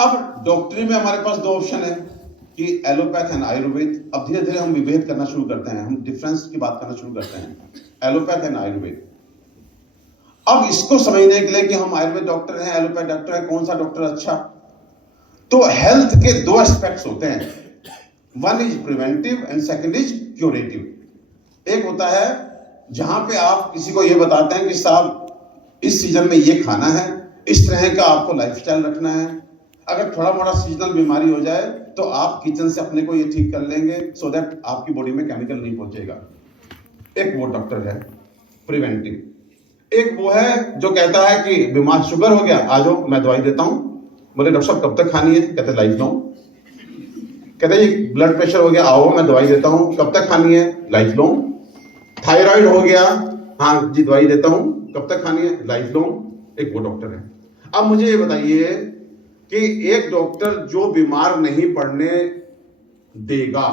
अब डॉक्टरी में हमारे पास दो ऑप्शन है कि एलोपैथ एंड आयुर्वेद। अब धीरे धीरे हम विभेद करना शुरू करते हैं, हम डिफरेंस की बात करना शुरू करते हैं, एलोपैथ एंड आयुर्वेद। अब इसको समझने के लिए कि हम आयुर्वेद डॉक्टर हैं, एलोपैथ डॉक्टर हैं, कौन सा डॉक्टर अच्छा, तो हेल्थ के दो एस्पेक्ट्स होते हैं, one is preventive and second is curative. एक होता है जहां पे आप किसी को ये बताते हैं कि साहब इस सीजन में ये खाना है, इस तरह का आपको लाइफस्टाइल रखना है, अगर थोड़ा मोड़ा सीजनल बीमारी हो जाए तो आप किचन से अपने को ये ठीक कर लेंगे सो दैट आपकी बॉडी में केमिकल नहीं पहुंचेगा। एक वो डॉक्टर है प्रिवेंटिव। एक वो है जो कहता है कि बीमार शुगर हो गया, आ जाओ मैं दवाई देता हूं। बोले डॉक्टर साहब कब तक खानी है? कहते लाइफ लॉन्ग। कहते जी ब्लड प्रेशर हो गया, आओ मैं दवाई देता हूं। कब तक खानी है? Life long. थायराइड हो गया, हाँ जी दवाई देता हूं। कब तक खानी है? Life long. एक वो डॉक्टर है। अब मुझे ये बताइए कि एक डॉक्टर जो बीमार नहीं पड़ने देगा,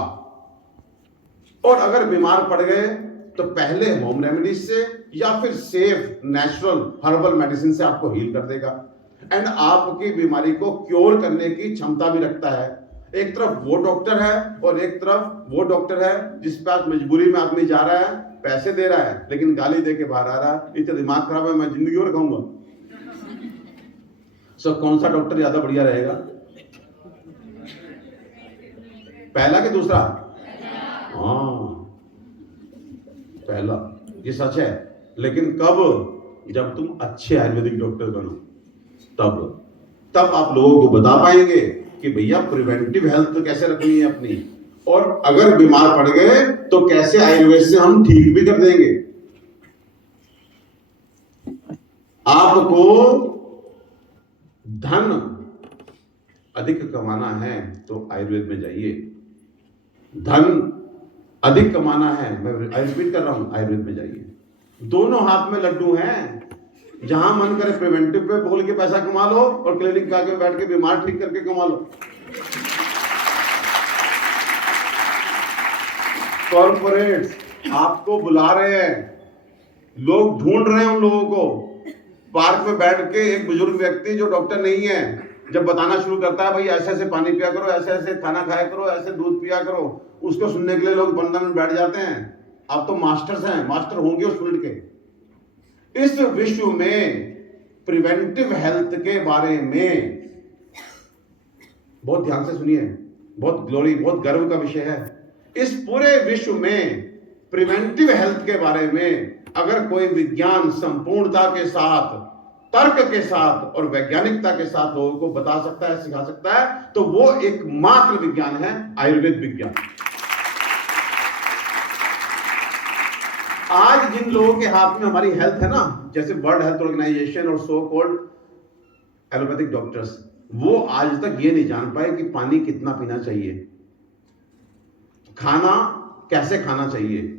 और अगर बीमार पड़ गए तो पहले होम रेमेडीज से या फिर सेफ नेचुरल हर्बल मेडिसिन से आपको हील कर देगा एंड आपकी बीमारी को क्योर करने की क्षमता भी रखता है। एक तरफ वो डॉक्टर है और एक तरफ वो डॉक्टर है जिस पास मजबूरी में आदमी जा रहा है, पैसे दे रहा है लेकिन गाली दे के बाहर आ रहा है, इतना दिमाग खराब है मैं जिंदगी और खाऊंगा। सो कौन सा डॉक्टर ज्यादा बढ़िया रहेगा? पहला कि दूसरा? हाँ पहला, ये सच है। लेकिन कब? जब तुम अच्छे आयुर्वेदिक डॉक्टर बनो, तब आप लोगों को बता पाएंगे कि भैया प्रिवेंटिव हेल्थ कैसे रखनी है अपनी, और अगर बीमार पड़ गए तो कैसे आयुर्वेद से हम ठीक भी कर देंगे। आपको धन अधिक कमाना है तो आयुर्वेद में जाइए। धन अधिक कमाना है, मैं रिपीट कर रहा हूं, आयुर्वेद में जाइए। दोनों हाथ में लड्डू हैं, जहां मन करे प्रिवेंटिव पे बोल के पैसा कमा लो और क्लिनिक पे बैठ के बीमार ठीक करके कमा लो। कॉर्पोरेट आपको बुला रहे हैं, लोग ढूंढ रहे हैं उन लोगों को। पार्क में बैठ के एक बुजुर्ग व्यक्ति जो डॉक्टर नहीं है जब बताना शुरू करता है भाई ऐसे ऐसे पानी पिया करो, ऐसे ऐसे खाना खाया करो, ऐसे दूध पिया करो, उसको सुनने के लिए लोग 15 मिनट बैठ जाते हैं। आप तो मास्टर्स हैं, मास्टर होंगे उस फील्ड के। इस विश्व में प्रिवेंटिव हेल्थ के बारे में बहुत ध्यान से सुनिए, बहुत ग्लोरी, बहुत गर्व का विषय है। इस पूरे विश्व में प्रिवेंटिव हेल्थ के बारे में अगर कोई विज्ञान संपूर्णता के साथ, तर्क के साथ और वैज्ञानिकता के साथ लोगों को बता सकता है, सिखा सकता है, तो वो एकमात्र विज्ञान है आयुर्वेद विज्ञान। आज जिन लोगों के हाथ में हमारी हेल्थ है ना, जैसे वर्ल्ड हेल्थ ऑर्गेनाइजेशन और सो कॉल्ड एलोपैथिक डॉक्टर्स, वो आज तक ये नहीं जान पाए कि पानी कितना पीना चाहिए, खाना कैसे खाना चाहिए।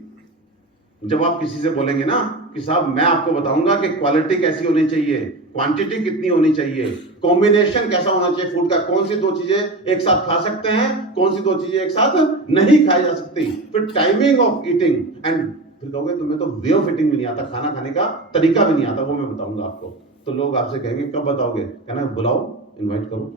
जब आप किसी से बोलेंगे ना कि साहब मैं आपको बताऊंगा कि क्वालिटी कैसी होनी चाहिए, क्वांटिटी कितनी होनी चाहिए, कॉम्बिनेशन कैसा होना चाहिए फूड का, कौन सी दो चीजें एक साथ खा सकते हैं, कौन सी दो चीजें एक साथ नहीं खाई जा सकती, फिर टाइमिंग ऑफ ईटिंग, एंड फिर कहोगे तुम्हें तो वे ऑफ ईटिंग भी नहीं आता, खाना खाने का तरीका भी नहीं आता, वो मैं बताऊंगा आपको। तो लोग आपसे कहेंगे कब बताओगे? कहना बुलाओ, इन्वाइट करो,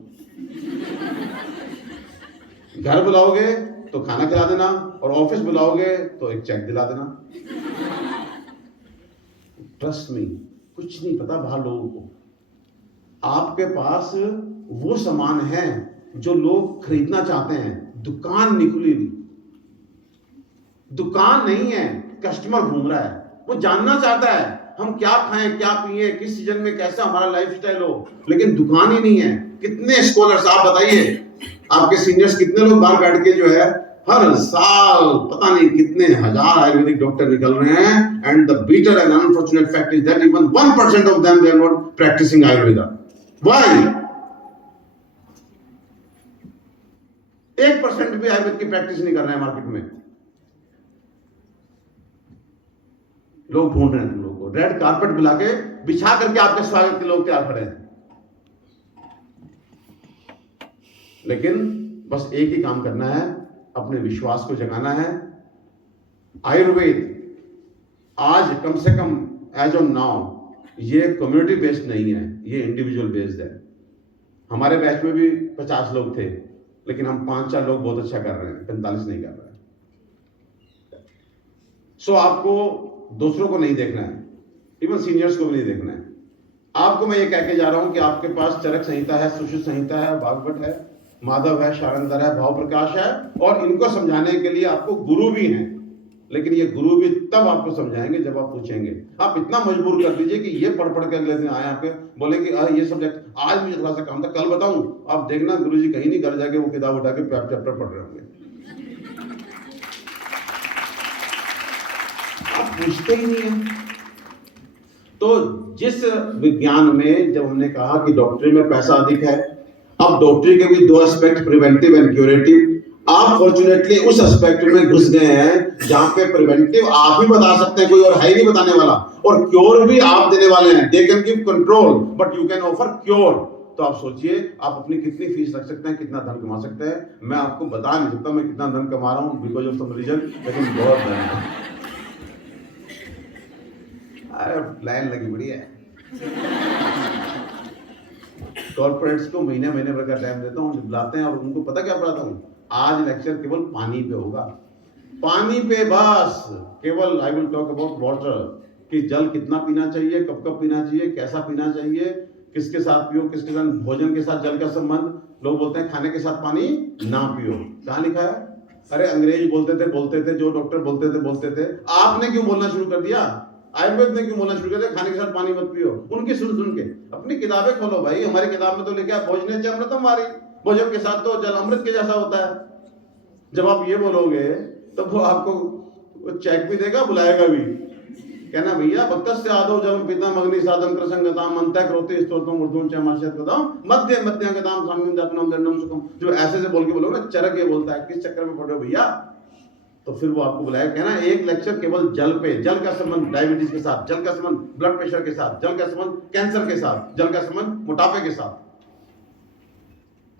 घर बुलाओगे तो खाना खिला देना, और ऑफिस बुलाओगे तो एक चेक दिला देना। ट्रस्ट मी, कुछ नहीं पता बाहर लोगों को। आपके पास वो सामान है जो लोग खरीदना चाहते हैं, दुकान नहीं खुली हुई, दुकान नहीं है, कस्टमर घूम रहा है, वो जानना चाहता है हम क्या खाएं, क्या पिए, किस सीजन में कैसा हमारा लाइफस्टाइल हो, लेकिन दुकान ही नहीं है। कितने स्कॉलर्स, आप बताइए आपके सीनियर्स कितने लोग बाहर बैठ के जो है हर साल पता नहीं कितने हजार आयुर्वेदिक डॉक्टर निकल रहे हैं, and the bitter and unfortunate fact is that even 1% of them they are not practising Ayurveda. Why? 1% भी आयुर्वेद की प्रैक्टिस नहीं कर रहे हैं मार्केट में। लोग ढूंढ रहे हैं तुम लोगों को, रेड कारपेट बुला के बिछा करके आपके स्वागत के लोग तैयार खड़े हैं, लेकिन बस एक ही काम करना है, अपने विश्वास को जगाना है। आयुर्वेद आज कम से कम एज ऑन नाउ ये कम्युनिटी बेस्ड नहीं है, ये इंडिविजुअल बेस्ड है। हमारे बैच में भी 50 लोग थे, लेकिन हम 5-4 लोग बहुत अच्छा कर रहे हैं, 45 नहीं कर रहे हैं। सो आपको दूसरों को नहीं देखना है, इवन सीनियर्स को भी नहीं देखना है। आपको मैं ये कह के जा रहा हूं कि आपके पास चरक संहिता है, सुश्रुत संहिता है, भागवत है, माधव है, शारंगर है, भाव प्रकाश है, और इनको समझाने के लिए आपको गुरु भी हैं। लेकिन ये गुरु भी तब आपको समझाएंगे जब आप पूछेंगे। आप इतना मजबूर कर दीजिए कि ये पढ़ के अगले दिन आए आपके बोले कि ये सब्जेक्ट आज मुझे थोड़ा सा काम था, कल बताऊं। आप देखना गुरुजी कहीं नहीं घर जाके वो किताब उठा के चैप्टर पढ़ रहे होंगे। आप पूछते ही नहीं है। तो जिस विज्ञान में जब हमने कहा कि डॉक्टरी में पैसा अधिक है, अब डॉक्टरी के भी 2 एस्पेक्ट, प्रिवेंटिव एंड क्यूरेटिव। आप फॉर्चुनेटली उस एस्पेक्ट में घुस गए हैं जहां पे प्रिवेंटिव आप ही बता सकते हैं, कोई और है ही नहीं बताने वाला, और क्योर भी आप देने वाले हैं। They can give control but you can offer cure. तो आप सोचिए आप अपनी कितनी फीस रख सकते हैं, कितना धन कमा सकते हैं। मैं आपको बता नहीं सकता मैं कितना धन कमा रहा हूं बिकॉज ऑफ सम रीजन, लेकिन बहुत धन है। अरे लाइन लगी बड़ी है। कॉर्पोरेट्स को महीने भर का टाइम देता हूँ, बुलाते हैं और उनको पता क्या पढ़ाता हूँ, आज लेक्चर केवल पानी पे होगा, पानी पे बस। केवल I will talk about water, कि जल कितना पीना चाहिए, कब कब पीना चाहिए, कैसा पीना चाहिए, किसके साथ पियो, किसके साथ, भोजन के साथ जल का संबंध। लोग बोलते हैं खाने के साथ पानी ना पियो, कहाँ लिखा है? अरे अंग्रेज बोलते थे, जो डॉक्टर बोलते थे। आपने क्यों बोलना शुरू कर दिया? आयुर्वेद ने क्यों बोलना शुरू कर दिया खाने के साथ पानी मत पियो? उनकी सुन के अपनी किताबें खोलो भाई। हमारी किताब में तो लिखा है भोजने च अमृतम वारी, भोजन के साथ तो जल अमृत के जैसा होता है। जब आप ये बोलोगे तो वो आपको चेक भी देगा, बुलाएगा भी। कहना भैया भक्तस्य आदौ जलम पितम अग्नि साधन कृसंगताम अंतः करोति स्तोत्रम ऊर्ध्वं च माशयत कदम मध्य मध्यंगताम साम्यं जातनम दंडम सुखम। जो ऐसे से बोल के बोलोगे ना, चरक ये बोलता है, किस चक्कर में पड़ रहे हो भैया? तो फिर वो आपको बुलाया। कहना एक लेक्चर केवल जल पे, जल का संबंध डायबिटीज के साथ, जल का संबंध ब्लड प्रेशर के साथ, जल का संबंध कैंसर के साथ, जल का संबंध मोटापे के साथ।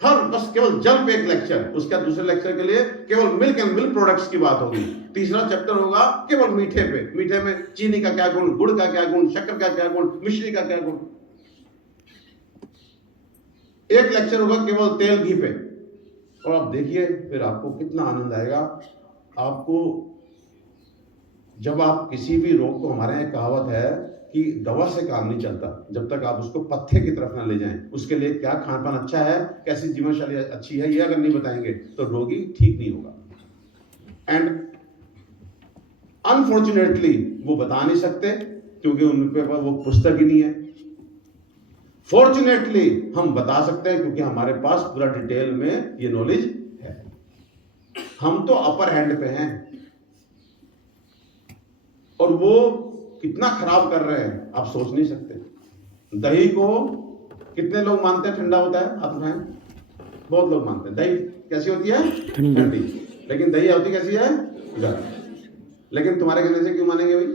हर बस केवल जल पे एक लेक्चर। उसके बाद दूसरे लेक्चर के लिए केवल मिल्क एंड मिल्क प्रोडक्ट्स की बात होगी। तीसरा चैप्टर होगा केवल मीठे पे, मीठे में चीनी का क्या गुण, गुड़ का क्या गुण, शक्कर का क्या गुण, मिश्री का क्या गुण। एक लेक्चर होगा केवल तेल घी पे। और आप देखिए फिर आपको कितना आनंद आएगा। आपको जब आप किसी भी रोग को, हमारे यहाँ कहावत है कि दवा से काम नहीं चलता जब तक आप उसको पत्थे की तरफ ना ले जाएं। उसके लिए क्या खान पान अच्छा है, कैसी जीवन शैली अच्छी है, ये अगर नहीं बताएंगे तो रोगी ठीक नहीं होगा। एंड अनफॉर्चुनेटली वो बता नहीं सकते क्योंकि उनके पास वो पुस्तक ही नहीं है। फॉर्चुनेटली हम बता सकते हैं क्योंकि हमारे पास पूरा डिटेल में ये नॉलेज है। हम तो अपर हैंड पे हैं और वो कितना खराब कर रहे हैं आप सोच नहीं सकते। दही को कितने लोग मानते हैं ठंडा होता है? हाथ उठाएं। बहुत लोग मानते हैं। दही कैसी होती है? ठंडी। लेकिन दही होती कैसी है? गर्म। लेकिन तुम्हारे कहने से क्यों मानेंगे भाई?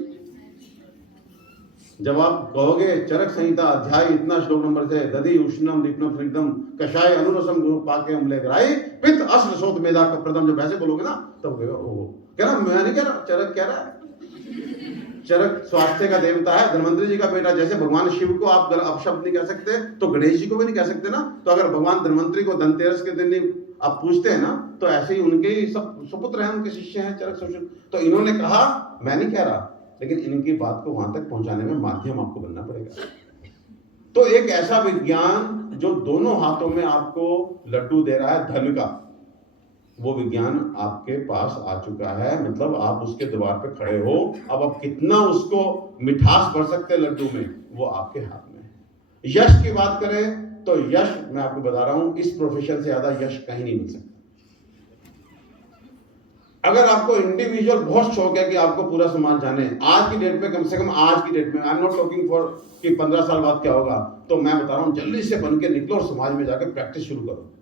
जब आप कहोगे चरक संहिता अध्याय इतना श्लोक नंबर से, दधि उष्णम दीपनम स्निग्धम कषाय अनुरसम गुरु पाके अम्ले ग्राही पित्त अश्र शोथ मेधा का प्रथम, जब ऐसे बोलोगे ना तब कह रहा मैं नहीं कह रहा, चरक कह रहा है। चरक स्वास्थ्य का देवता है, धन्वंतरी जी का बेटा। जैसे भगवान शिव को आप अपशब्द नहीं कह सकते तो गणेश जी को भी नहीं कह सकते ना। तो अगर भगवान धन्वंतरी को धनतेरस के दिन ही आप पूछते हैं ना, तो ऐसे ही उनके सब सुपुत्र हैं, उनके शिष्य हैं चरक सुश्रुत। तो इन्होंने कहा, मैं नहीं कह रहा, लेकिन इनकी बात को वहां तक पहुंचाने में माध्यम आपको बनना पड़ेगा। तो एक ऐसा विज्ञान जो दोनों हाथों में आपको लड्डू दे रहा है धन का, वो विज्ञान आपके पास आ चुका है। मतलब आप उसके द्वार पे खड़े हो। अब आप कितना उसको मिठास भर सकते हैं लड्डू में, वो आपके हाथ में है। यश की बात करें तो यश, मैं आपको बता रहा हूं, इस प्रोफेशन से ज्यादा यश कहीं नहीं मिल सकता। अगर आपको इंडिविजुअल बहुत शौक है कि आपको पूरा समाज जाने, आज की डेट में, कम से कम आज की डेट में, आई एम नॉट टॉकिंग फॉर कि 15 साल बाद क्या होगा, तो मैं बता रहा हूं जल्दी से बन के निकलो और समाज में जाकर प्रैक्टिस शुरू करो।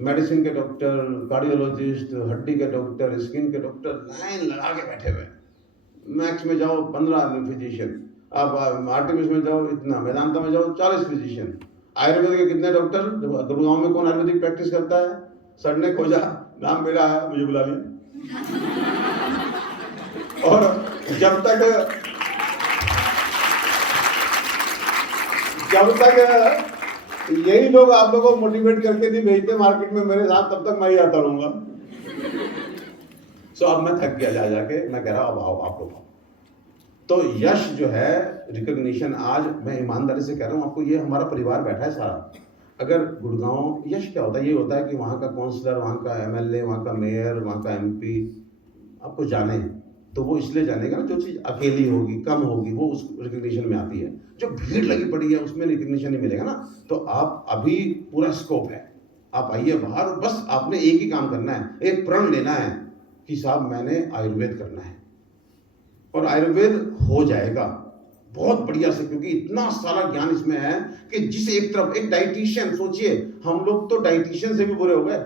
मेडिसिन के डॉक्टर, कार्डियोलॉजिस्ट, हड्डी के डॉक्टर, स्किन के डॉक्टर लाइन लगा के बैठे हुए। मैक्स में जाओ 15 फिजिशियन, आप आर्टिमिस में जाओ इतना, वेदांता में जाओ 40 फिजिशियन। आयुर्वेद के कितने डॉक्टर? गुड़गांव में कौन आयुर्वेदिक प्रैक्टिस करता है? सर ने खोजा, नाम मेरा है, मुझे बुला लिया। और जब तक यही लोग आप लोगों को मोटिवेट करके नहीं भेजते मार्केट में मेरे साथ, तब तक मैं ही आता रहूंगा। सो अब मैं थक गया जा जाके, मैं कह रहा अब आओ आप लोग। तो यश जो है, रिकॉग्निशन, आज मैं ईमानदारी से कह रहा हूं आपको, ये हमारा परिवार बैठा है सारा। अगर गुड़गांव, यश क्या होता है, ये होता है कि वहाँ का काउंसलर, वहाँ का एमएलए, वहाँ का मेयर, वहाँ का एमपी आपको जाने, तो वो इसलिए जानेगा ना, जो चीज़ अकेली होगी, कम होगी, वो उस रिकग्निशन में आती है। जो भीड़ लगी पड़ी है उसमें रिकग्निशन नहीं मिलेगा ना। तो आप अभी पूरा स्कोप है, आप आइए बाहर, बस आपने एक ही काम करना है, एक प्रण लेना है कि साहब मैंने आयुर्वेद करना है, और आयुर्वेद हो जाएगा बहुत बढ़िया से, क्योंकि इतना सारा ज्ञान इसमें है कि जिस एक तरफ एक डाइटिशियन, सोचिए हम लोग तो डाइटिशियन से भी बुरे हो गए।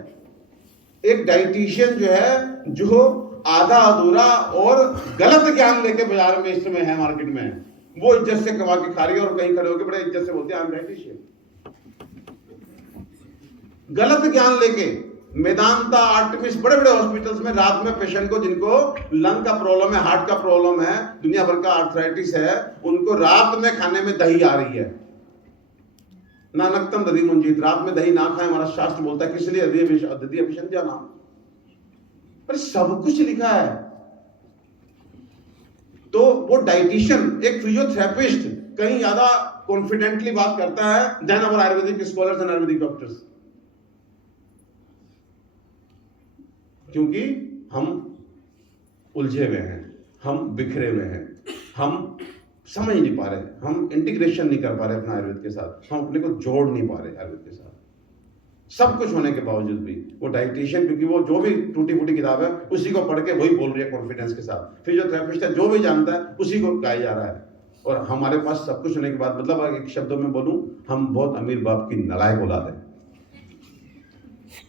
एक डाइटिशियन जो है, जो आधा अधूरा और गलत ज्ञान लेके बाजार में इस समय है, मार्केट में, वो इज्जत से कमा के खा रही है, और कहीं खड़े होकर बड़े इज्जत से बोलते हैं आई एम डाइटिशियन। गलत ज्ञान लेके मेदांता, आर्टेमिस, बड़े बड़े हॉस्पिटल्स में रात में पेशेंट को, जिनको लंग का प्रॉब्लम है, हार्ट का प्रॉब्लम है, दुनिया भर का आर्थराइटिस है, उनको रात में खाने में दही आ रही है। नानकतम दधी मुंजीत, रात में दही ना खाएं, हमारा शास्त्र बोलता है, किस लिए? दधी अभिषंध्या नाम, पर सब कुछ लिखा है। तो वो डाइटिशियन, एक फिजियोथेरेपिस्ट कहीं ज्यादा कॉन्फिडेंटली बात करता है then our Ayurvedic scholars and Ayurvedic doctors, क्योंकि हम उलझे हुए हैं, हम बिखरे हुए हैं, हम समझ नहीं पा रहे, हम इंटीग्रेशन नहीं कर पा रहे अपने आयुर्वेद के साथ, हम अपने को जोड़ नहीं पा रहे आयुर्वेद के साथ। सब कुछ होने के बावजूद भी वो डाइटिशियन, क्योंकि वो जो भी टूटी फूटी किताब है उसी को पढ़ के वही बोल रही है कॉन्फिडेंस के साथ। फिजियोथेरेपिस्ट है, जो भी जानता है उसी को गाया जा रहा है। और हमारे पास सब कुछ होने के बाद, मतलब एक शब्दों में बोलूं, हम बहुत अमीर बाप की नालायक औलाद है,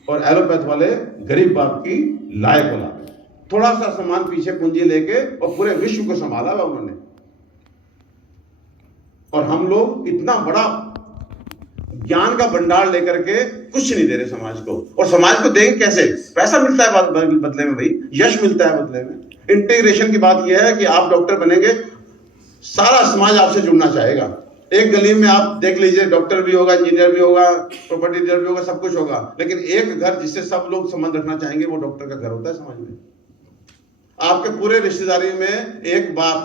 और एलोपैथ वाले गरीब बाप की लायक औलाद है। थोड़ा सा सामान पीछे पूंजी लेके और पूरे विश्व को संभाला हुआ उन्होंने, और हम लोग इतना बड़ा ज्ञान का भंडार लेकर के कुछ नहीं दे रहे समाज को। और समाज को देंगे कैसे? पैसा मिलता है बदले में, भाई यश मिलता है बदले में। इंटीग्रेशन की बात यह है कि आप डॉक्टर बनेंगे, सारा समाज आपसे जुड़ना चाहेगा। एक गली में आप देख लीजिए, डॉक्टर भी होगा, इंजीनियर भी होगा, प्रॉपर्टी डीलर भी होगा, सब कुछ होगा, लेकिन एक घर जिससे सब लोग संबंध रखना चाहेंगे, वो डॉक्टर का घर होता है समाज में। आपके पूरे रिश्तेदारी में एक बात,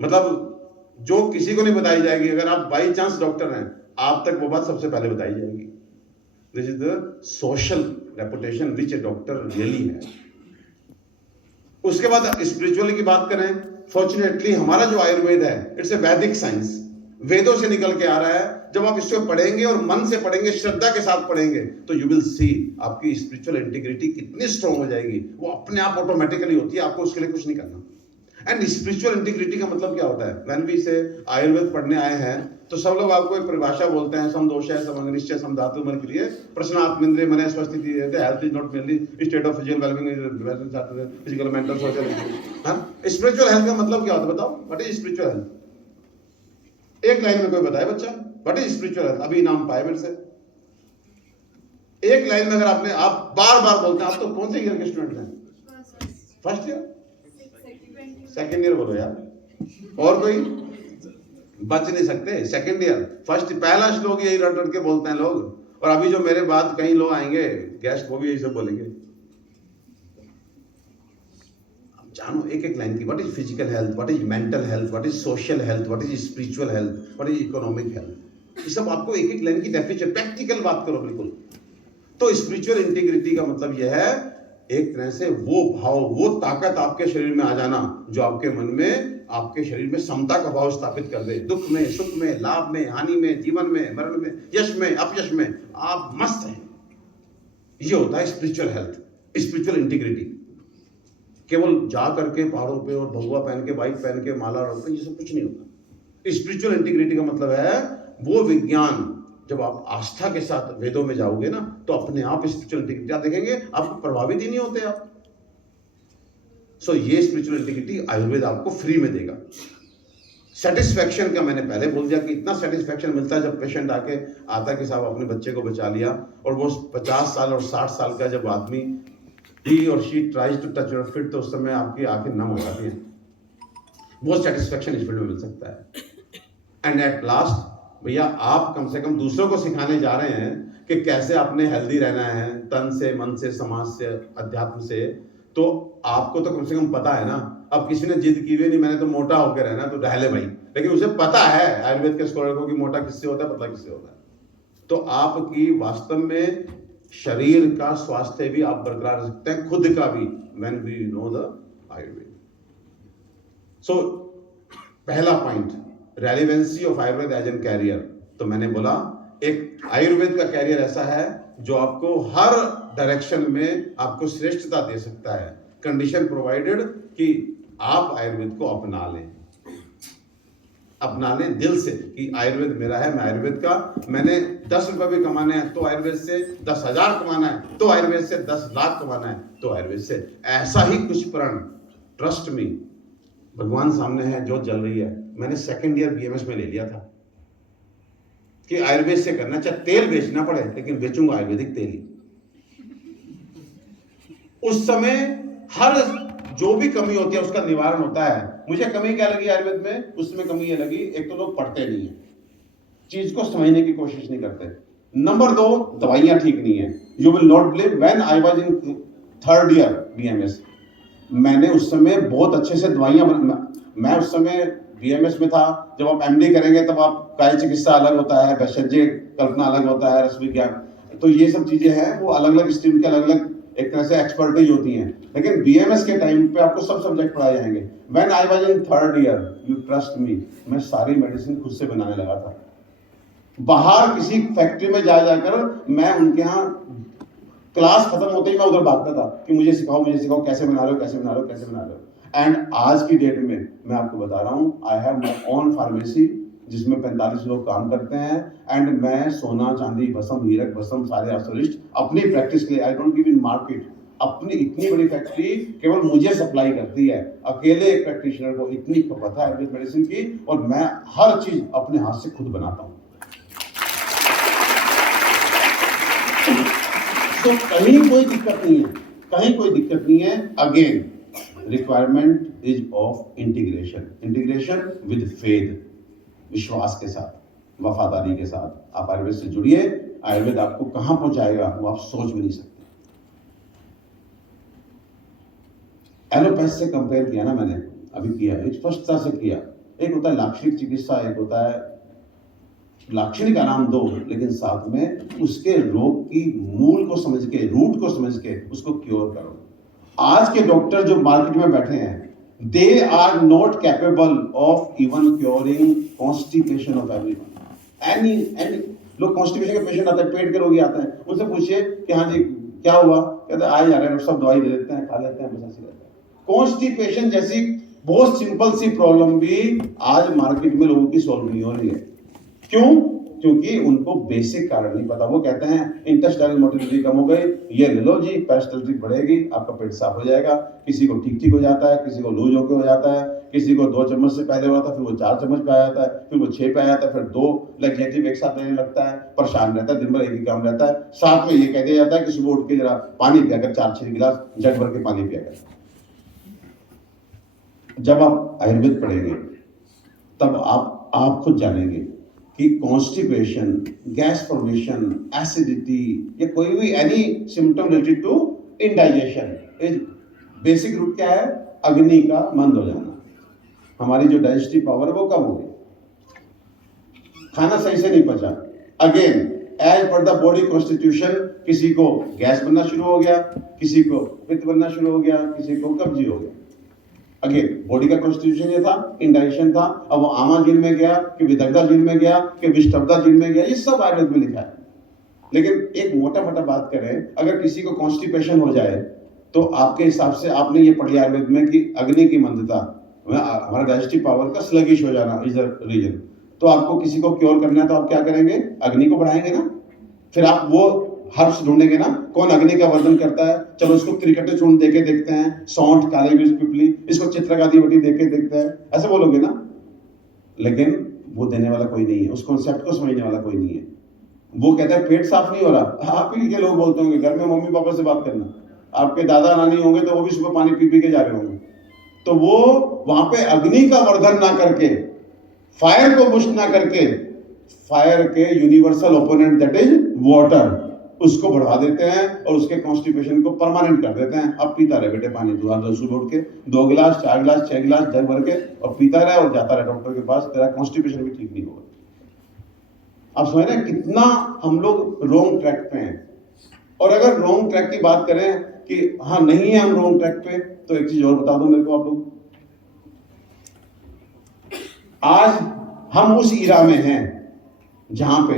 मतलब जो किसी को नहीं बताई जाएगी, अगर आप बाई चांस डॉक्टर हैं, आप तक वो बात सबसे पहले बताई जाएगी। This is the social reputation which A doctor really है। उसके बाद स्पिरिचुअल की बात करें, फॉर्चुनेटली हमारा जो आयुर्वेद है, इट्स ए वैदिक साइंस, वेदों से निकल के आ रहा है। जब आप इसको पढ़ेंगे और मन से पढ़ेंगे, श्रद्धा के साथ पढ़ेंगे, तो यू विल सी आपकी स्पिरिचुअल इंटीग्रिटी कितनी स्ट्रांग हो जाएगी। वो अपने आप ऑटोमेटिकली होती है, आपको उसके लिए कुछ नहीं करना। एंड स्पिरिचुअल इंटीग्रिटी का मतलब क्या होता है? व्हेन वी से आयुर्वेद पढ़ने आए हैं, तो सब लोग आपको एक परिभाषा बोलते हैं, समदोषः समग्निश्चय समधातु मन के लिए प्रश्नात्मेंद्रिय मने स्वस्थिति। Health is not mainly state of physical wellbeing, physical mental social. हां, स्पिरिचुअल हेल्थ का मतलब क्या होता है बताओ? What is spiritual health? एक लाइन में कोई बताए बच्चा, व्हाट इज स्पिरिचुअल हेल्थ? अभी नाम पाए मेरे से एक लाइन में। अगर आपने, आप बार बार बोलते हैं, आप तो कौन से ईयर के स्टूडेंट हैं? फर्स्ट ईयर, सेकेंड ईयर बोलो यार, और कोई बच नहीं सकते। सेकेंड ईयर, फर्स्ट, पहला श्लोक यही रट रट के बोलते हैं लोग। और अभी जो मेरे बाद कई लोग आएंगे गेस्ट, वो भी यही सब बोलेंगे। जानो एक एक लाइन की, what is physical health, what is mental health, what is social health, what is spiritual health, what is economic health. ये सब आपको एक एक लाइन की डेफिनेशन, प्रैक्टिकल बात करो बिल्कुल। तो स्पिरिचुअल इंटीग्रिटी का मतलब यह है, एक तरह से वो भाव, वो ताकत आपके शरीर में आ जाना जो आपके मन में, आपके शरीर में समता का भाव स्थापित कर दे। दुख में, सुख में, लाभ में, हानि में, जीवन में, मरण में, यश में, अपयश में आप मस्त हैं। ये होता है स्पिरिचुअल हेल्थ, स्पिरिचुअल इंटीग्रिटी। केवल जा करके पहाड़ों पे और भगवा पहन के, बाइक पहन के, माला रखते, ये सब कुछ नहीं होता। स्पिरिचुअल इंटीग्रिटी का मतलब है वो विज्ञान। जब आप आस्था के साथ वेदों में जाओगे ना, तो अपने आप स्पिरिचुअल इंटीग्रिटी आप देखेंगे, आपको प्रभावित ही नहीं होते आप। सो ये स्पिरिचुअल इंटीग्रिटी आयुर्वेद आपको फ्री में देगा। सेटिस्फैक्शन का मैंने पहले बोल दिया कि इतना सेटिस्फैक्शन मिलता है जब पेशेंट आके आता है कि साहब अपने बच्चे को बचा लिया, और वो 50 साल और 60 साल का जब आदमी, ही और she tries to touch your feet, तो उस समय आपकी आंखें नम हो जाती हैं। वो सेटिस्फैक्शन इस फील्ड में मिल सकता है। एंड एट लास्ट भैया आप कम से कम दूसरों को सिखाने जा रहे हैं कि कैसे आपने हेल्दी रहना है, तन से, मन से, समाज से, अध्यात्म से, तो आपको तो कम से कम पता है ना। अब किसी ने जिद की हुई नहीं मैंने तो मोटा होकर रहना, तो रह ले भाई, लेकिन उसे पता है आयुर्वेद के स्कॉलर को कि मोटा किससे होता है, पतला किससे होता है। तो आपकी वास्तव में शरीर का स्वास्थ्य भी आप बरकरार रख सकते हैं, खुद का भी, when we know the Ayurveda. So पहला point, relevancy of Ayurveda as an career. तो मैंने बोला एक आयुर्वेद का कैरियर ऐसा है जो आपको हर डायरेक्शन में आपको श्रेष्ठता दे सकता है, कंडीशन प्रोवाइडेड कि आप आयुर्वेद को अपना लें दिल से कि आयुर्वेद मेरा है, मैं आयुर्वेद का, मैंने 10 रुपए भी कमाने हैं तो आयुर्वेद से, 10,000 कमाना है तो आयुर्वेद से, 10 लाख कमाना है तो आयुर्वेद से। ऐसा ही कुछ प्रण, ट्रस्ट मी, भगवान सामने है, जो जल रही है। मैंने सेकंड ईयर बीएमएस में ले लिया था कि आयुर्वेद से करना, चाहे तेल बेचना पड़े लेकिन बेचूंगा आयुर्वेदिक तेल ही। उस समय हर जो भी कमी होती है उसका निवारण होता है। मुझे कमी क्या लगी आयुर्वेद में? उसमें कमी ये लगी, एक तो लोग पढ़ते नहीं है, चीज को समझने की कोशिश नहीं करते। नंबर 2, दवाइयां ठीक नहीं है। You will not believe, when I was in 3rd year BMS, मैंने उस समय बहुत अच्छे से दवाइयां मैं उस समय बीएमएस में था। जब आप एमडी करेंगे तब आप काय चिकित्सा अलग होता है, भेषज कल्पना अलग होता है, रस विज्ञान, तो ये सब चीजें हैं, वो अलग अलग स्ट्रीम के अलग अलग एक तरह से एक्सपर्टीज होती हैं। लेकिन बीएमएस के टाइम पे आपको सब सब्जेक्ट पढ़ाए जाएंगे। When I was in 3rd year, you trust me, मैं सारी मेडिसिन खुद से बनाने लगा था। बाहर किसी फैक्ट्री में जा जाकर मैं उनके यहाँ क्लास खत्म होते ही मैं उधर भागता था कि मुझे सिखाओ, कैसे बना रहे हो। एंड आज की डेट में मैं आपको बता रहा हूँ, I have my own pharmacy जिसमें 45 लोग काम करते हैं। एंड मैं सोना, चांदी, भस्म, हीरक, भस्म, सारे अवशेष अपनी प्रैक्टिस के लिए, I don't give in market. अपनी इतनी बड़ी फैक्ट्री केवल मुझे सप्लाई करती है, अकेले एक प्रैक्टिशनर को इतनी पता है आयुर्वेद मेडिसिन की, और मैं हर चीज अपने हाथ से खुद बनाता हूँ। तो कहीं कोई दिक्कत नहीं है। Again, requirement is of integration with faith, विश्वास के साथ, वफादारी के साथ आप आयुर्वेद से जुड़िए। आयुर्वेद आपको कहां पहुंचाएगा वो आप सोच भी नहीं सकते। एलोपैथ से कंपेयर किया ना मैंने, अभी किया, एक स्पष्टता से किया। एक होता है लाक्षणिक चिकित्सा, एक होता है लाक्षणिक आराम दो, लेकिन साथ में उसके रोग की मूल को समझ के, रूट को समझ के उसको क्योर करो। आज के डॉक्टर जो मार्केट में बैठे हैं, they are not capable of even curing constipation of everyone. any लोग कॉन्स्टिपेशन के पेशेंट आते हैं, पेट के रोगी आते हैं, उनसे पूछिए कि हाँ जी क्या हुआ, कहते हैं आ जा रहे हैं, सब दवाई दे देते हैं, खा लेते हैं, बस ऐसे रहता है। कॉन्स्टिपेशन जैसी बहुत सिंपल सी प्रॉब्लम भी आज मार्केट में लोगों की सॉल्व नहीं हो रही है। क्यों? क्योंकि उनको बेसिक कारण नहीं पता। वो कहते हैं इंटेस्टाइनल मोटिलिटी कम हो गई, ये ले लो जी, पेरिस्टाल्टिक बढ़ेगी, आपका पेट साफ हो जाएगा। किसी को ठीक हो जाता है, किसी को लूज होकर हो जाता है, किसी को 2 चम्मच से पहले हो जाता है, फिर वो 4 चम्मच पे आ जाता है, फिर वो 6 पे आ जाता है, फिर 2 लैक्सेटिव एक साथ लेने लगता है, परेशान रहता है, दिन भर एक ही काम रहता है। साथ में ये कह दिया जाता है कि सुबह उठ के जरा पानी पिया कर, 4-6 गिलास जग भर के पानी पिया कर। जब आप आयुर्वेद पढ़ेंगे तब आप खुद जानेंगे कि कॉन्स्टिपेशन, गैस फॉर्मेशन, एसिडिटी, या कोई भी any symptom related to indigestion, is basic root क्या है? अग्नि का मंद हो जाना। हमारी जो डाइजेस्टिव पावर है वो कम हो गई, खाना सही से नहीं पचा। Again, as per the body constitution, किसी को गैस बनना शुरू हो गया, किसी को पित्त बनना शुरू हो गया, किसी को कब्जी हो गया। अगेन, बॉडी का कॉन्स्टिट्यूशन ये था, इंडाइजेशन था। अब वो आमा जिन में गया कि विदग्धा जिन में गया कि विष्टब्धा जिन में गया, ये सब आयुर्वेद में लिखा है। लेकिन एक मोटा मोटा बात करें, अगर किसी को कॉन्स्टिपेशन हो जाए तो आपके हिसाब से, आपने ये पढ़ लिया आयुर्वेद में कि अग्नि की मंदता, हमारा डाइजेस्टिव पावर का स्लगिश हो जाना इज द रीजन, तो आपको किसी को क्योर करना है तो आप क्या करेंगे? अग्नि को बढ़ाएंगे ना। फिर आप वो हर्ब्स ढूंढेंगे ना, कौन अग्नि का वर्धन करता है, चलो इसको क्रिकेट चूर्ण देके देखते हैं, सौंठ, काली मिर्च, पिपली, इसको चित्रकादी वटी देके देखते हैं, ऐसे बोलोगे ना। लेकिन वो देने वाला कोई नहीं है, उस कॉन्सेप्ट को समझने वाला कोई नहीं है। वो कहता है पेट साफ नहीं हो रहा, आप ही के लोग बोलते होंगे, घर में मम्मी पापा से बात करना, आपके दादा नानी होंगे तो वो भी सुबह पानी पी के जा रहे होंगे। तो वो वहां पे अग्नि का वर्धन ना करके, फायर को पुष्ट ना करके, फायर के universal opponent that is water, उसको बढ़ा देते हैं और उसके कॉन्स्टिपेशन को परमानेंट कर देते हैं। अब पीता रहे बेटे पानी, तू सुबह उठ के 2 गिलास 4 गिलास 6 गिलास जग भर के और पीता रहे और जाता रहे डॉक्टर के पास, तेरा कॉन्स्टिपेशन भी ठीक नहीं होगा। आप समझ रहे हैं कितना हम लोग रोंग ट्रैक पे हैं। और अगर रोंग ट्रैक की बात करें कि हाँ नहीं है हम रोंग ट्रैक पे, तो एक चीज और बता दो मेरे को आप लोग, आज हम उस इरा में हैं जहां पे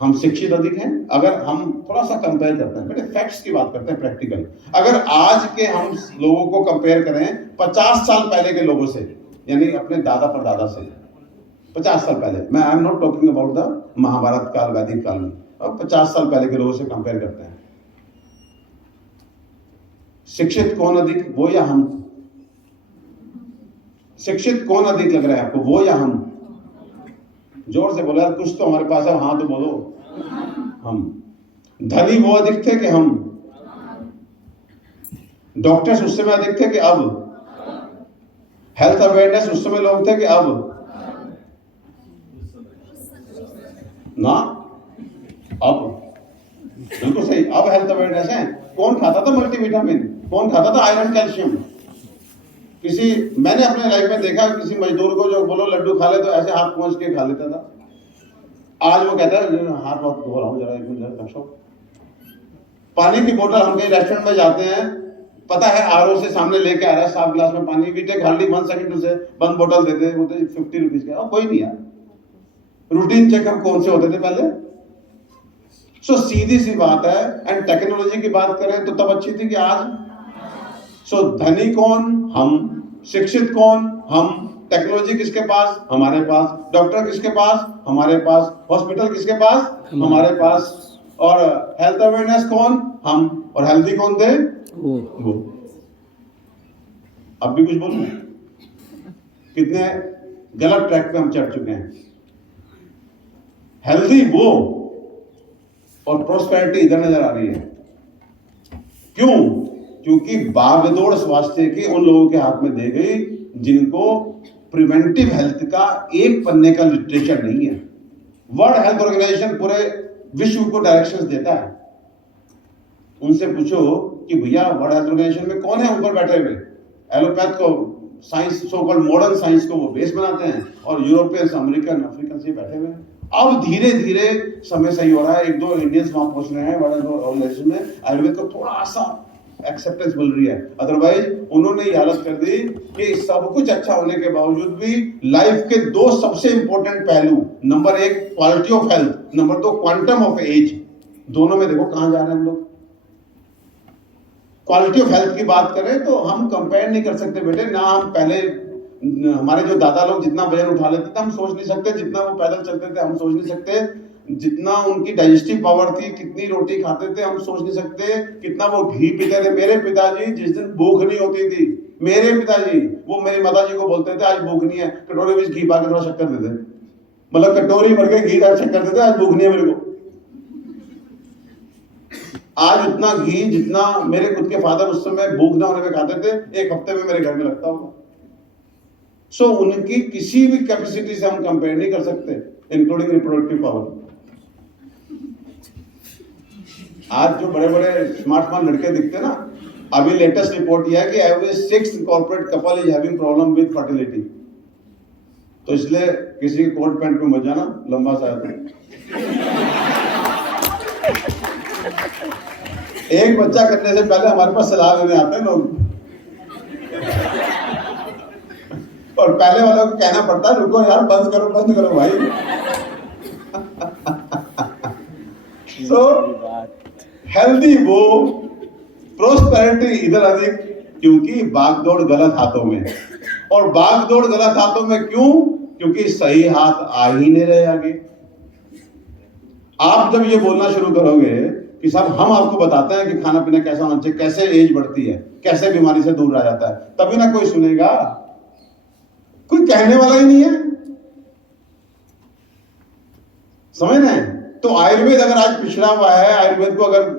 हम शिक्षित अधिक हैं। अगर हम थोड़ा सा कंपेयर करते हैं, बेटे फैक्ट्स की बात करते हैं, प्रैक्टिकल, अगर आज के हम लोगों को कंपेयर करें 50 साल पहले के लोगों से, यानी अपने दादा परदादा से 50 साल पहले, मैं I am not talking about the Mahabharata काल वैदिक काल में, अब 50 साल पहले के लोगों से कंपेयर करते हैं, शिक्षित कौन अधिक, वो या हम? शिक्षित कौन अधिक लग रहा है आपको, वो या हम? जोर से बोला, कुछ तो हमारे पास है, हाँ तो बोलो। हम। धनी वो अधिक थे कि हम? डॉक्टर्स उस समय अधिक थे कि अब? हेल्थ अवेयरनेस उस समय लोग थे कि अब? ना, अब बिल्कुल सही, अब हेल्थ अवेयरनेस है। कौन खाता था मल्टीविटामिन, कौन खाता था आयरन कैल्शियम? मैंने अपने लाइफ में देखा किसी मजदूर को जो बोलो लड्डू खा ले तो ऐसे हाथ पहुंच के खा लेता था। आज वो कहता है हाथ बहुत धो रहा हूं, जरा एक मिनट। पानी की बोतल, हम कहीं रेस्टोरेंट में जाते हैं, पता है आरओ से सामने लेके आ रहा है 7 गिलास में पानी, वी टेक हार्डली 1 सेकंड उसे बंद बोतल देते, बोलते 50 रुपीज का, कोई नहीं यार। रूटीन चेकअप कौन से होते थे पहले? सो सीधी सी बात है। एंड टेक्नोलॉजी की बात करें तो तब अच्छी थी कि आज? सो धनी कौन? हम। शिक्षित कौन? हम। टेक्नोलॉजी किसके पास? हमारे पास। डॉक्टर किसके पास? हमारे पास। हॉस्पिटल किसके पास? हमारे पास। और हेल्थ अवेयरनेस कौन? हम। और हेल्थी कौन थे? वो। अब भी कुछ बोलूं? कितने गलत ट्रैक पे हम चढ़ चुके हैं। हेल्थी वो और प्रोस्पेरिटी इधर नजर आ रही है। क्यों? क्योंकि बागडोर स्वास्थ्य की उन लोगों के हाथ में दे गई जिनको प्रिवेंटिव हेल्थ का एक पन्ने का लिटरेचर नहीं है। वर्ल्ड हेल्थ ऑर्गेनाइजेशन पूरे विश्व को डायरेक्शंस देता है। उनसे पूछो कि भैया वर्ल्ड हेल्थ ऑर्गेनाइजेशन में कौन है ऊपर बैठे हुए? एलोपैथ को, science, so called modern science को वो बेस बनाते हैं, और यूरोपियंस, अमेरिकन, अफ्रीकन से बैठे हुए हैं। अब धीरे धीरे समय सही हो रहा है, 1-2 इंडियंस वहां पहुंच रहे हैं वर्ल्ड हेल्थ ऑर्गेनाइजेशन में, आयुर्वेद को थोड़ा सा एक्सेप्टेंस मिल रही है। अदरवाइज उन्होंने ये हालत कर दी कि सब कुछ अच्छा होने के बावजूद भी लाइफ के 2 सबसे इंपॉर्टेंट पहलू, number 1 quality of health, number 2 quantum of age, दोनों में देखो कहां जा रहे हैं हम लोग। क्वालिटी ऑफ हेल्थ की बात करें तो हम कंपेयर नहीं कर सकते बेटे, ना हम पहले, हमारे जो दादा लोग जितना वजन उठा लेते थे हम सोच नहीं सकते, जितना वो पैदल चलते थे हम सोच नहीं सकते, जितना उनकी डाइजेस्टिव पावर थी, कितनी रोटी खाते थे हम सोच नहीं सकते, कितना वो घी पीते थे। मेरे पिताजी जिस दिन भूख नहीं होती थी, मेरे पिताजी वो मेरी माताजी को बोलते थे आज भूख नहीं है, कटोरे में घी पा के थोड़ा शक्कर दे दे, मतलब कटोरी भर के घी का शक्कर देते, आज भूख नहीं है मेरे को। आज उतना घी जितना मेरे खुद के फादर उस समय भूख ना होने में खाते थे, 1 हफ्ते में मेरे घर में लगता होगा। सो उनकी किसी भी कैपेसिटी से हम कंपेयर नहीं कर सकते, इंक्लूडिंग रिप्रोडक्टिव पावर। आज जो बड़े बड़े स्मार्ट लड़के दिखते ना, अभी लेटेस्ट रिपोर्ट यह है कि average 6th corporate couple is having problem with fertility. तो इसलिए किसी के कोट पैंट में मत जाना, लंबा सा है। एक बच्चा करने से पहले हमारे पास सलाह लेने आते हैं लोग, और पहले वालों को कहना पड़ता है रुको यार, बंद करो भाई। सो हेल्दी वो, प्रोस्पेरिटी इधर अधिक, क्योंकि भागदौड़ गलत हाथों में। और भागदौड़ गलत हाथों में क्यों? क्योंकि सही हाथ आ ही नहीं रहे आगे। आप जब ये बोलना शुरू करोगे कि साहब हम आपको बताते हैं कि खाना पीना कैसा होना चाहिए, कैसे एज बढ़ती है, कैसे बीमारी से दूर रहा जाता है, तभी ना कोई सुनेगा। कोई कहने वाला ही नहीं है, समझ रहे हैं? तो आयुर्वेद अगर आज पिछड़ा हुआ है, आयुर्वेद को अगर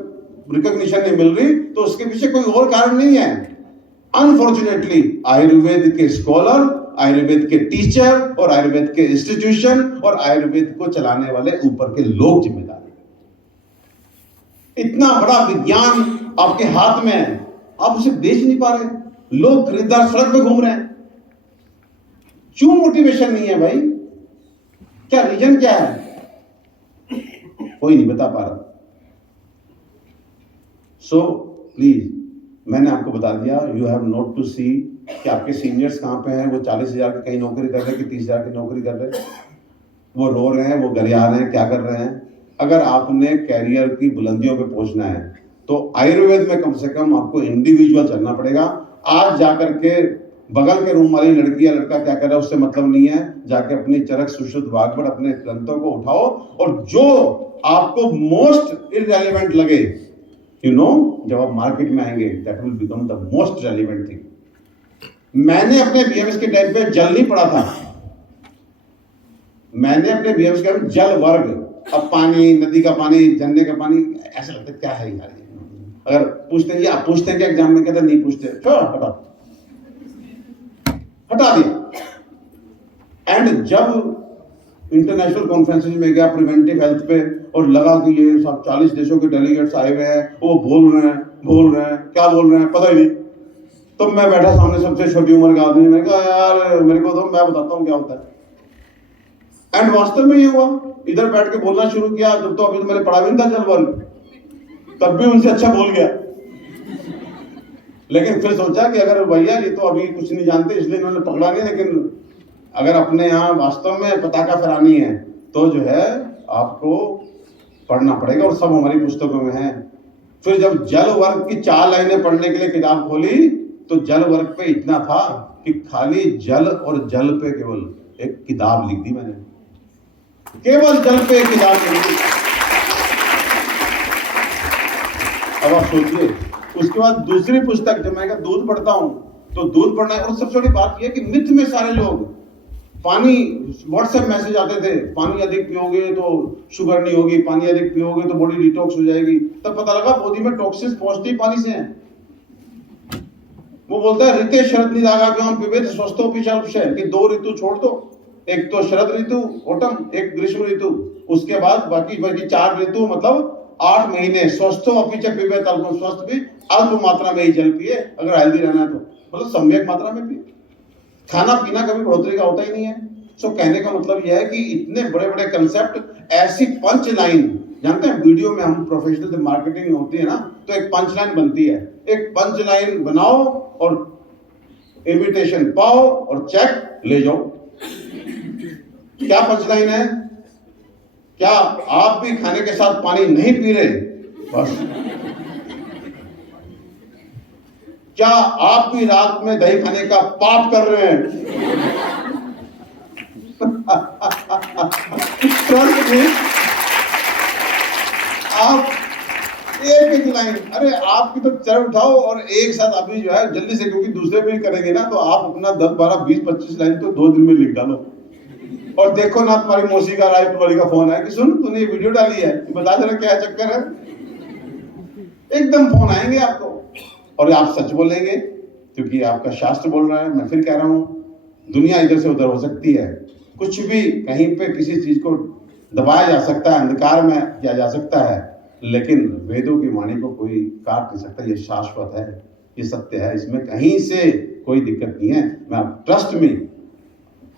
रिकॉग्निशन नहीं मिल रही, तो उसके पीछे कोई और कारण नहीं है। अनफॉर्चुनेटली आयुर्वेद के स्कॉलर, आयुर्वेद के टीचर और आयुर्वेद के इंस्टीट्यूशन और आयुर्वेद को चलाने वाले ऊपर के लोग जिम्मेदार हैं। इतना बड़ा विज्ञान आपके हाथ में है, आप उसे बेच नहीं पा रहे। लोग खरीदार सड़क पे घूम रहे हैं, क्यों मोटिवेशन नहीं है भाई? क्या रीजन क्या है? कोई नहीं बता पा रहा। सो प्लीज, मैंने आपको बता दिया, यू हैव नोट टू सी कि आपके सीनियर्स कहां पे हैं। वो 40,000 की कहीं नौकरी कर रहे हैं कि 30,000 की नौकरी कर रहे हैं, वो रो रहे हैं, वो गरिया रहे हैं, क्या कर रहे हैं। अगर आपने कैरियर की बुलंदियों पे पहुंचना है तो आयुर्वेद में कम से कम आपको इंडिविजुअल चलना पड़ेगा। आज जाकर के बगल के रूम वाली लड़की या लड़का क्या कर रहा है उससे मतलब नहीं है। जाके अपनी चरक सुश्रुत वाग्भट अपने ग्रंथों को उठाओ और जो आपको मोस्ट इररेलेवेंट लगे, जब आप मार्केट में आएंगे, that will become the most relevant thing. मैंने अपने बीएमएस के टाइम पे जल नहीं पढ़ा था। मैंने अपने बीएमएस के जल वर्ग, अब पानी, नदी का पानी, झरने का पानी, ऐसा लगता है क्या है यार। अगर पूछते हैं, आप पूछते हैं क्या एग्जाम में? कहते नहीं पूछते, हटा दिया। एंड जब इंटरनेशनल कॉन्फ्रेंसेस में गया प्रिवेंटिव हेल्थ पे और लगा कि ये सब 40 देशों के डेलीगेट्स आए हुए हैं, वो बोल रहे हैं, क्या बोल रहे हैं पता ही नहीं। तो मैं बैठा सामने सबसे छोटी उम्र का आदमी, मैंने कहा यार मेरे को तो, मैं बताता हूँ क्या होता है। एंड वास्तव में ये हुआ, इधर बैठ के बोलना शुरू किया। जब तो अभी तो मैंने पढ़ा भी नहीं था जलवर्ग, तब भी उनसे अच्छा बोल गया। लेकिन फिर सोचा कि अगर भैया ये तो अभी कुछ नहीं जानते इसलिए इन्होंने पकड़ा नहीं, लेकिन अगर अपने यहाँ वास्तव में पताका फहरानी है तो जो है आपको पढ़ना पड़ेगा, और सब हमारी पुस्तकों में है। फिर जब जल वर्ग की 4 लाइनें पढ़ने के लिए किताब खोली तो जल वर्ग पे इतना था कि खाली जल और जल पे केवल एक किताब लिख दी मैंने, केवल जल पे एक किताब लिख दी। अब आप सोचिए, उसके बाद दूसरी पुस्तक जब मैं दूध पढ़ता हूं तो दूध पढ़ना है। और सबसे बड़ी बात यह कि मिथ में सारे लोग, पानी, व्हाट्सएप मैसेज आते थे, पानी अधिक पियोगे तो शुगर नहीं होगी, पानी अधिक पियोगे तो बॉडी डिटॉक्स हो जाएगी। तब पता लगा बॉडी में टॉक्सिन्स पहुंचते ही पानी से हैं। वो बोलता है ऋते शरद निरागाभ्याम पिबेत स्वस्थोऽपि शैलक्षय, कि 2 ऋतु छोड़ दो, एक तो शरद ऋतु ऑटम, एक ग्रीष्म ऋतु, उसके बाद बाकी 4 ऋतु मतलब 8 महीने स्वस्थोऽपि च पिबेत अल्पम, स्वस्थ भी अल्प मात्रा में ही जल पिए अगर हेल्दी रहना है तो, मतलब सम्यक मात्रा में पिए। खाना पीना कभी बढ़ोतरी का होता ही नहीं है। सो कहने का मतलब यह है कि इतने बड़े बड़े कंसेप्ट, ऐसी पंच लाइन, जानते हैं वीडियो में हम प्रोफेशनल मार्केटिंग होती है ना, तो एक पंच लाइन बनती है, एक पंच लाइन बनाओ और इनविटेशन पाओ और चेक ले जाओ। क्या पंच लाइन है? क्या आप भी खाने के साथ पानी नहीं पी रहे? बस। क्या आप भी रात में दही खाने का पाप कर रहे हैं? आप एक लाइन, अरे आपकी तो चढ़ उठाओ और एक साथ अभी जो है जल्दी से, क्योंकि दूसरे भी करेंगे ना, तो आप अपना 10, 12, 20, 25 लाइन तो 2 दिन में लिख डालो। और देखो ना, तुम्हारी मौसी का, रायपुर वाली का फोन है कि सुन तूने ये वीडियो डाली है, बता जरा क्या चक्कर है। एकदम फोन आएंगे आपको और आप सच बोलेंगे क्योंकि आपका शास्त्र बोल रहा है। मैं फिर कह रहा हूं, दुनिया इधर से उधर हो सकती है, कुछ भी कहीं पे किसी चीज को दबाया जा सकता है, अंधकार में किया जा सकता है, लेकिन वेदों की वाणी को कोई काट नहीं सकता। ये शाश्वत है, ये सत्य है, इसमें कहीं से कोई दिक्कत नहीं है। मैं ट्रस्ट में,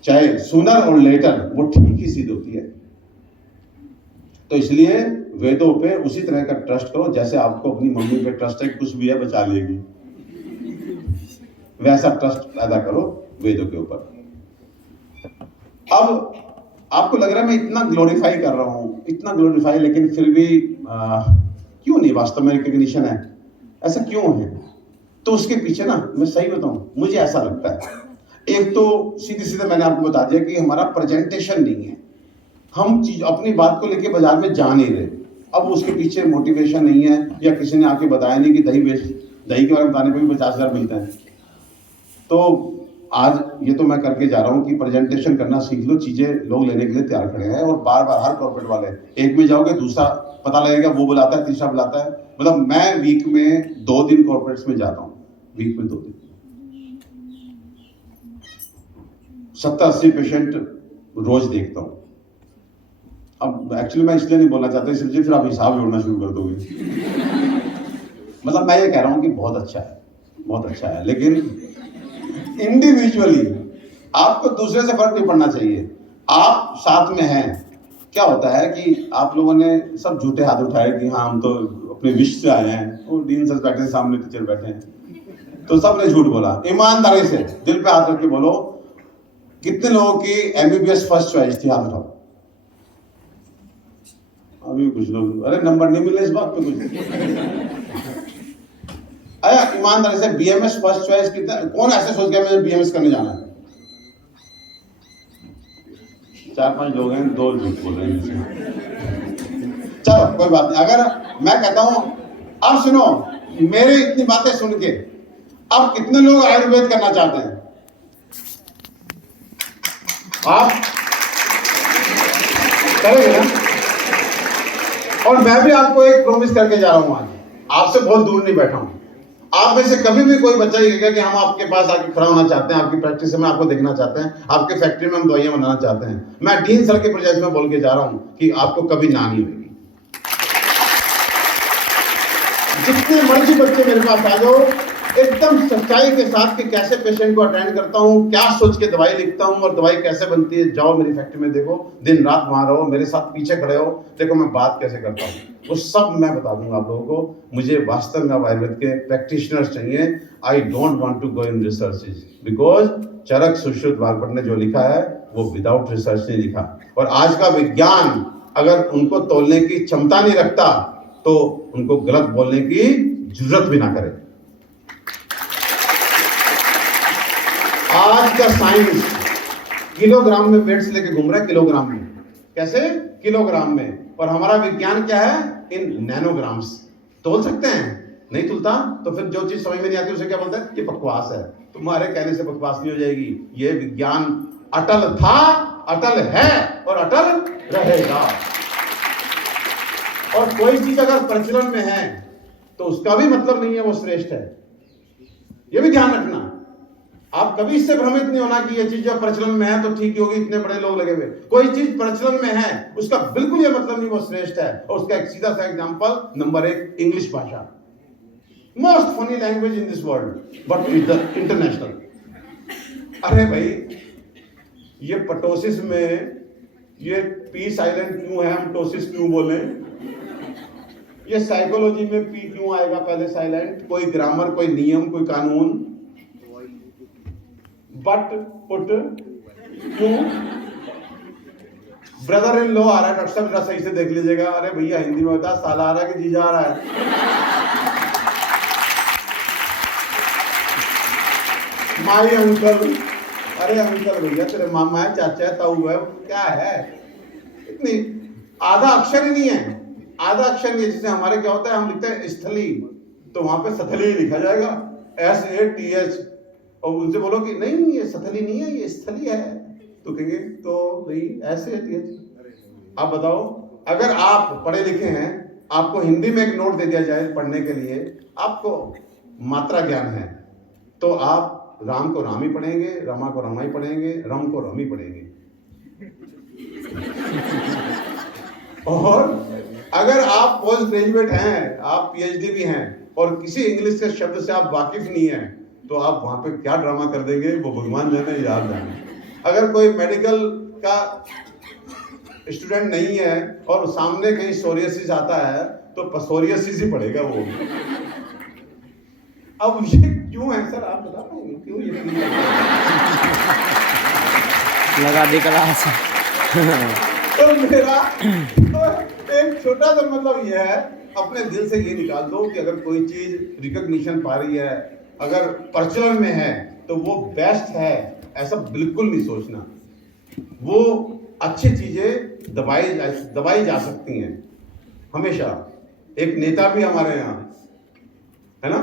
चाहे सूनर और लेटर वो ठीक ही सिद्ध होती है। तो इसलिए वेदों पे उसी तरह का ट्रस्ट करो जैसे आपको अपनी मम्मी पे ट्रस्ट है, कुछ भी है बचा लेगी, वैसा ट्रस्ट पैदा करो वेदों के ऊपर। अब आपको लग रहा है मैं इतना ग्लोरीफाई कर रहा हूं, इतना ग्लोरीफाई, लेकिन फिर भी क्यों नहीं वास्तव में रिकग्निशन है? ऐसा क्यों है? तो उसके पीछे ना, मैं सही बताऊं, मुझे ऐसा लगता है, एक तो सीधे सीधे मैंने आपको बता दिया कि हमारा प्रेजेंटेशन नहीं है, हम चीज अपनी बात को लेके बाजार में जा नहीं रहे। अब उसके पीछे मोटिवेशन नहीं है, या किसी ने आके बताया नहीं कि दही के बारे में बताने पे भी 50,000 मिलता है। तो आज ये तो मैं करके जा रहा हूँ कि प्रेजेंटेशन करना सीख लो, चीजें लोग लेने के लिए तैयार खड़े हैं, और बार बार हर कॉर्पोरेट वाले, एक में जाओगे दूसरा पता लगेगा, वो बुलाता है, तीसरा बुलाता है। मतलब मैं वीक में 2 दिन कॉर्पोरेट्स में जाता हूँ, वीक में 2 दिन। 70-80 पेशेंट रोज देखता हूं। अब एक्चुअली मैं इसलिए नहीं बोलना चाहता, इसलिए फिर आप हिसाब जोड़ना शुरू कर दोगे। मतलब मैं ये कह रहा हूं कि बहुत अच्छा है, बहुत अच्छा है, लेकिन इंडिविजुअली आपको दूसरे से फर्क नहीं पड़ना चाहिए। आप साथ में हैं, क्या होता है कि आप लोगों ने सब झूठे हाथ उठाए कि हाँ हम तो अपने विश से आए हैं, वो डीन सर बैठे हैं, सामने टीचर बैठे हैं, तो सबने झूठ बोला। ईमानदारी से दिल पे हाथ रख के बोलो, कितने लोगों की एमबीबीएस फर्स्ट चॉइस थी? हाथ उठाओ। अभी कुछ लोग, अरे नंबर नहीं मिले इस बात पे कुछ। अरे ईमानदारी से बीएमएस फर्स्ट चॉइस कितना, कौन ऐसे सोच गया मुझे बीएमएस करने जाना है? 4-5 लोग हैं, 2 झूठ बोल रहे हैं। चलो कोई बात नहीं। अगर मैं कहता हूं, अब सुनो मेरी इतनी बातें सुन के, अब कितने लोग आयुर्वेद करना चाहते हैं? आप करेंगे ना? और मैं भी आपको एक प्रॉमिस करके जा रहा हूं, आज आपसे बहुत दूर नहीं बैठा हूं। आप में से कभी भी कोई बच्चा ये कहेगा कि हम आपके पास आके खड़ा होना चाहते हैं, आपकी प्रैक्टिस में आपको देखना चाहते हैं, आपके फैक्ट्री में हम दवाइयां बनाना चाहते हैं, मैं डीन सर के प्रोजेक्ट में बोल के जा रहा हूं कि आपको कभी ना नहीं होगी। जितने मर्जी बच्चे मेरे पास आ जाओ, एकदम सच्चाई के साथ कि कैसे पेशेंट को अटेंड करता हूँ, क्या सोच के दवाई लिखता हूँ और दवाई कैसे बनती है, जाओ मेरी फैक्ट्री में देखो, दिन रात वहां रहो, मेरे साथ पीछे खड़े हो, देखो मैं बात कैसे करता हूँ, वो सब मैं बता दूंगा आप लोगों को। मुझे वास्तव में अब आयुर्वेद के प्रैक्टिशनर्स चाहिए। I don't want to go in researches, because Charaka Sushruta Vagbhata ने जो लिखा है वो विदाउट रिसर्च नहीं लिखा। और आज का विज्ञान अगर उनको तोलने की क्षमता नहीं रखता तो उनको गलत बोलने की जरूरत भी ना करे। आज का साइंस किलोग्राम में वेट्स लेके घूम रहा है, किलोग्राम में, कैसे? किलोग्राम में। और हमारा विज्ञान क्या है? इन नैनोग्राम्स। तोल सकते हैं? नहीं तुलता, तो फिर जो चीज समझ में नहीं आती उसे क्या बोलते हैं? ये बकवास है। तुम्हारे कहने से बकवास नहीं हो जाएगी। ये विज्ञान अटल था, अटल है और अटल रहेगा। और कोई चीज अगर प्रचलन में है तो उसका भी मतलब नहीं है वो श्रेष्ठ है, ये भी ध्यान रखना। आप कभी इससे भ्रमित नहीं होना कि ये चीज जब प्रचलन में है तो ठीक होगी, इतने बड़े लोग लगे हुए। कोई चीज प्रचलन में है उसका बिल्कुल ये मतलब नहीं वो श्रेष्ठ है। और उसका एक सीधा सा एग्जांपल, नंबर 1, इंग्लिश भाषा, most funny language in this world but international. अरे भाई, ये पटोसिस में ये पी साइलेंट क्यों है, हम टोसिस क्यों बोले? ये साइकोलॉजी में पी क्यों आएगा पहले साइलेंट? कोई ग्रामर, कोई नियम, कोई कानून। बट पुट क्यों? ब्रदर इन लॉ आ रहा है, डॉक्टर साहब जरा सही से देख लीजिएगा। अरे भैया हिंदी में बता, साला आ रहा है कि जीजा आ रहा है? माई अंकल, अरे अंकल भैया तेरे मामा है, चाचा है, ताऊ है, क्या है? इतनी आधा अक्षर ही नहीं है, आधा अक्षर नहीं है। जिससे हमारे क्या होता है, हम लिखते हैं स्थली, तो वहां पे सथली लिखा जाएगा, SATH। और उनसे बोलो कि नहीं ये सथली नहीं है, ये स्थली है, तो कहेंगे तो नहीं SATH। आप बताओ, अगर आप पढ़े लिखे हैं, आपको हिंदी में एक नोट दे दिया जाए पढ़ने के लिए, आपको मात्रा ज्ञान है, तो आप राम को राम ही पढ़ेंगे, रमा को रमा ही पढ़ेंगे, रम को रम ही पढ़ेंगे। और अगर आप पोस्ट ग्रेजुएट हैं, आप PhD भी हैं और किसी इंग्लिश के शब्द से आप वाकिफ नहीं हैं, तो आप वहां पे क्या ड्रामा कर देंगे वो भगवान जाने, याद जाने। अगर कोई मेडिकल का स्टूडेंट नहीं है और सामने कहीं सोरियासिस आता है तो पसोरियासिस ही पड़ेगा वो। अब ये क्यों है सर, आप बता पाएंगे क्यों ये लगा दी क्लास। तो मेरा तो एक छोटा सा मतलब ये है, अपने दिल से ये निकाल दो कि अगर कोई चीज रिकॉग्निशन पा रही है, अगर प्रचलन में है तो वो बेस्ट है, ऐसा बिल्कुल नहीं सोचना। वो अच्छी चीजें दबाई जा सकती हैं हमेशा। एक नेता भी हमारे यहाँ है ना,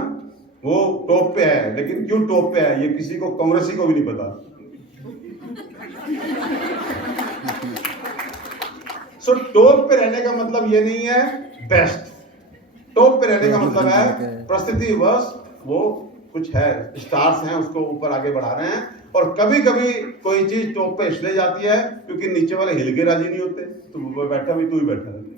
वो टॉप पे है, लेकिन क्यों टॉप पे है ये किसी को, कांग्रेसी को भी नहीं पता। सो टॉप पे रहने का मतलब ये नहीं है बेस्ट, टॉप पे रहने का मतलब है परिस्थिति बस वो कुछ है, स्टार्स हैं, उसको ऊपर आगे बढ़ा रहे हैं। और कभी कभी कोई चीज टॉप पे इसलिए जाती है क्योंकि नीचे वाले हिल के राजी नहीं होते, तो वो बैठा भी, तू ही बैठा रहे।